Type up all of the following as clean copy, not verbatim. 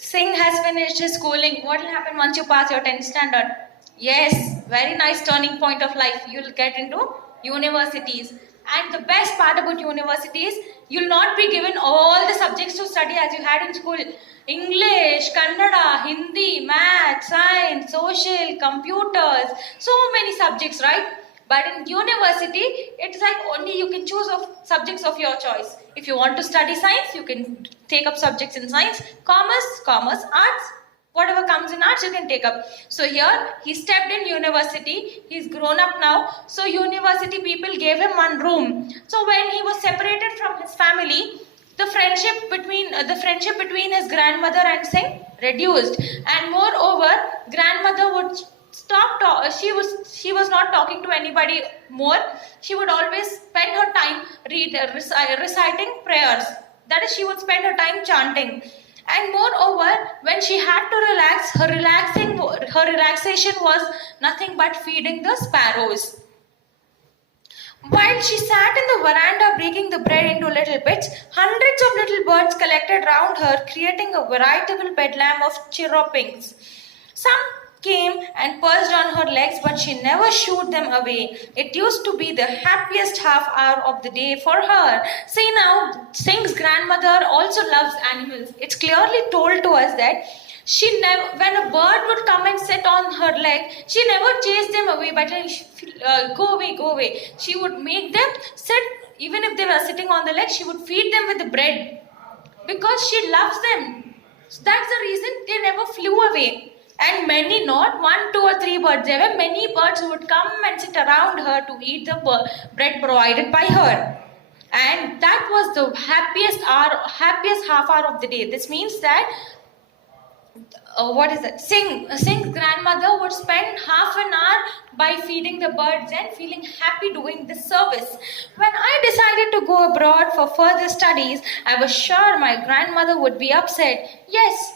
Singh has finished his schooling. What will happen once you pass your 10th standard? Yes, very nice turning point of life. You'll get into universities. And the best part about universities, you'll not be given all the subjects to study as you had in school. English, Kannada, Hindi, math, science, social, computers, so many subjects, right? But in university, it's like only you can choose of subjects of your choice. If you want to study science, you can take up subjects in science, commerce, arts, whatever comes in arts, you can take up. So here, he stepped in university. He's grown up now. So university people gave him one room. So when he was separated from his family, the friendship between his grandmother and Singh reduced, and moreover, grandmother would she was not talking to anybody more. She would always spend her time reciting prayers. That is, she would spend her time chanting. And moreover, when she had to relax, her relaxation was nothing but feeding the sparrows. While she sat in the veranda breaking the bread into little bits, hundreds of little birds collected round her, creating a veritable bedlam of chirrupings. Some came and perched on her legs, but she never shooed them away. It used to be the happiest half hour of the day for her. See now, Singh's grandmother also loves animals. It's clearly told to us that when a bird would come and sit on her leg, she never chased them away, but go away. She would make them sit, even if they were sitting on the leg, she would feed them with the bread because she loves them. So that's the reason they never flew away. And many, not 1, 2 or 3 birds, there were many birds who would come and sit around her to eat the bread provided by her. And that was the happiest half hour of the day. This means that Singh's grandmother would spend half an hour by feeding the birds and feeling happy doing this service. When I decided to go abroad for further studies, I was sure my grandmother would be upset. Yes,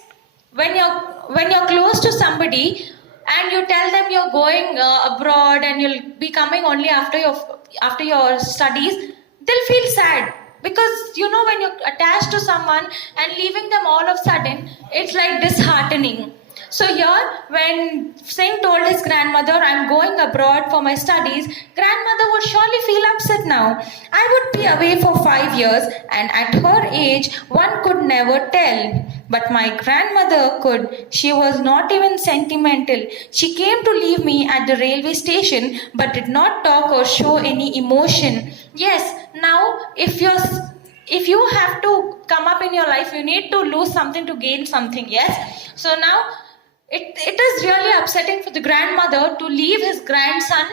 when you're close to somebody and you tell them you're going abroad and you'll be coming only after your studies, they'll feel sad. Because when you're attached to someone and leaving them all of a sudden, it's like disheartening. So here, when Singh told his grandmother, I'm going abroad for my studies, grandmother would surely feel upset now. I would be away for 5 years, and at her age, one could never tell. But my grandmother could. She was not even sentimental. She came to leave me at the railway station, but did not talk or show any emotion. Yes, now if you have to come up in your life, you need to lose something to gain something. Yes. So now it is really upsetting for the grandmother to leave his grandson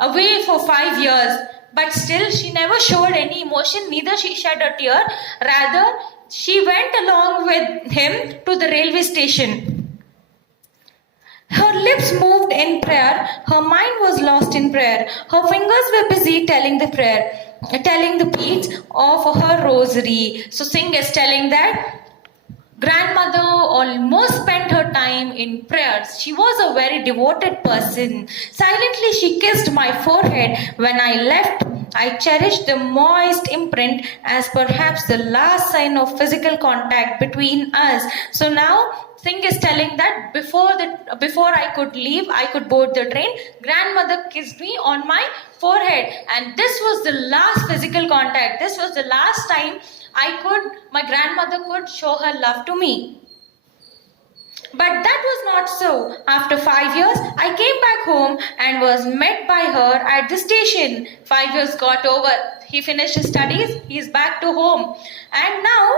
away for 5 years. But still, she never showed any emotion. Neither she shed a tear. Rather, she went along with him to the railway station. Her lips moved in prayer. Her mind was lost in prayer. Her fingers were busy telling the beads of her rosary. So Singh is telling that grandmother almost spent her time in prayers. She was a very devoted person. Silently she kissed my forehead when I left. I cherished the moist imprint as perhaps the last sign of physical contact between us. So now Singh is telling that before I could leave, I could board the train, grandmother kissed me on my forehead, and this was the last physical contact. This was the last time my grandmother could show her love to me. But that was not so. After 5 years, I came back home and was met by her at the station. 5 years got over. He finished his studies. He is back to home. And now,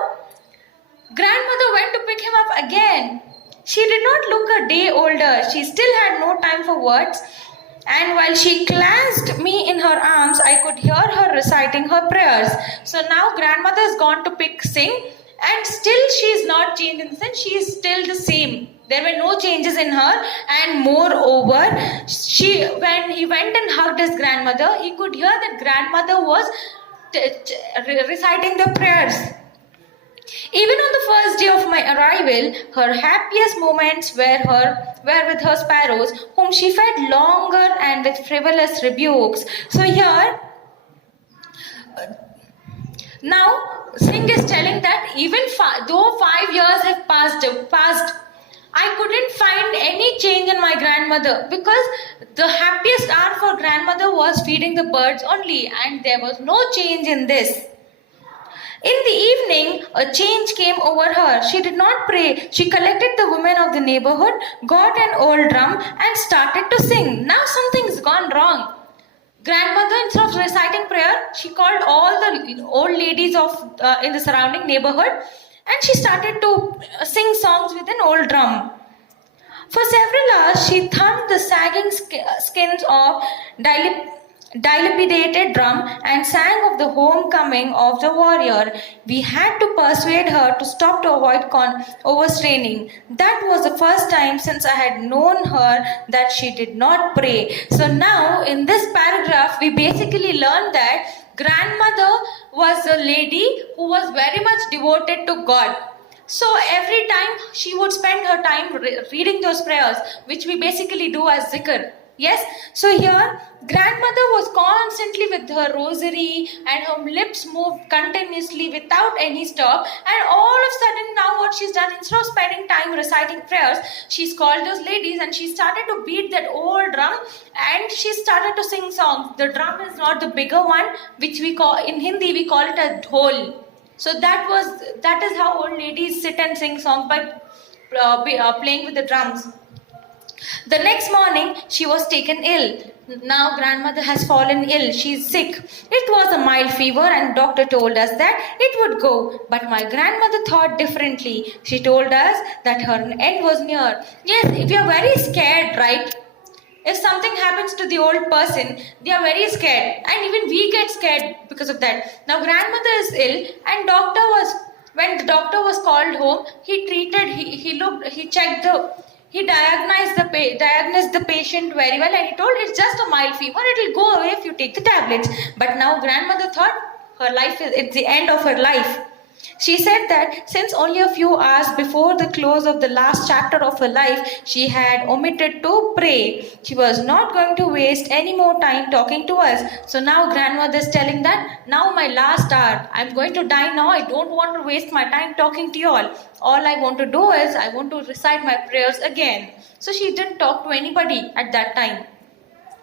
grandmother went to pick him up again. She did not look a day older. She still had no time for words. And while she clasped me in her arms, I could hear her reciting her prayers. So now grandmother has gone to pick Singh, and still she is not changed in the sense she is still the same. There were no changes in her, and moreover, when he went and hugged his grandmother, he could hear that grandmother was reciting the prayers. Even on the first day of my arrival, her happiest moments were with her sparrows, whom she fed longer and with frivolous rebukes. So here, Now, Singh is telling that even though 5 years have passed, I couldn't find any change in my grandmother, because the happiest hour for grandmother was feeding the birds only, and there was no change in this. In the evening, a change came over her. She did not pray. She collected the women of the neighborhood, got an old drum, and started to sing. Now something's gone wrong. Grandmother, instead of reciting prayer, she called all the old ladies of in the surrounding neighborhood, and she started to sing songs with an old drum. For several hours, she thumped the sagging skins of dilapidated drum and sang of the homecoming of the warrior. We had to persuade her to stop to avoid overstraining. That was the first time since I had known her that she did not pray. So now, in this paragraph, we basically learned that grandmother was a lady who was very much devoted to God. So every time she would spend her time reading those prayers, which we basically do as zikr. Yes, so here grandmother was constantly with her rosary, and her lips moved continuously without any stop. And all of a sudden, now what she's done, instead of spending time reciting prayers, she's called those ladies and she started to beat that old drum, and she started to sing songs. The drum is not the bigger one, which we call in Hindi we call it a dhol. So that is how old ladies sit and sing songs, by playing with the drums. The next morning, she was taken ill. Now grandmother has fallen ill. She's sick. It was a mild fever, and doctor told us that it would go. But my grandmother thought differently. She told us that her end was near. Yes, if you're very scared, right? If something happens to the old person, they are very scared, and even we get scared because of that. Now grandmother is ill, and when the doctor was called home, he treated, he checked he diagnosed the patient very well, and he told it's just a mild fever, it will go away if you take the tablets. But now grandmother thought it's the end of her life. She said that since only a few hours before the close of the last chapter of her life, she had omitted to pray. She was not going to waste any more time talking to us. So now grandmother is telling that now my last hour, I'm going to die now. I don't want to waste my time talking to you all. All I want to do is I want to recite my prayers again. So she didn't talk to anybody at that time.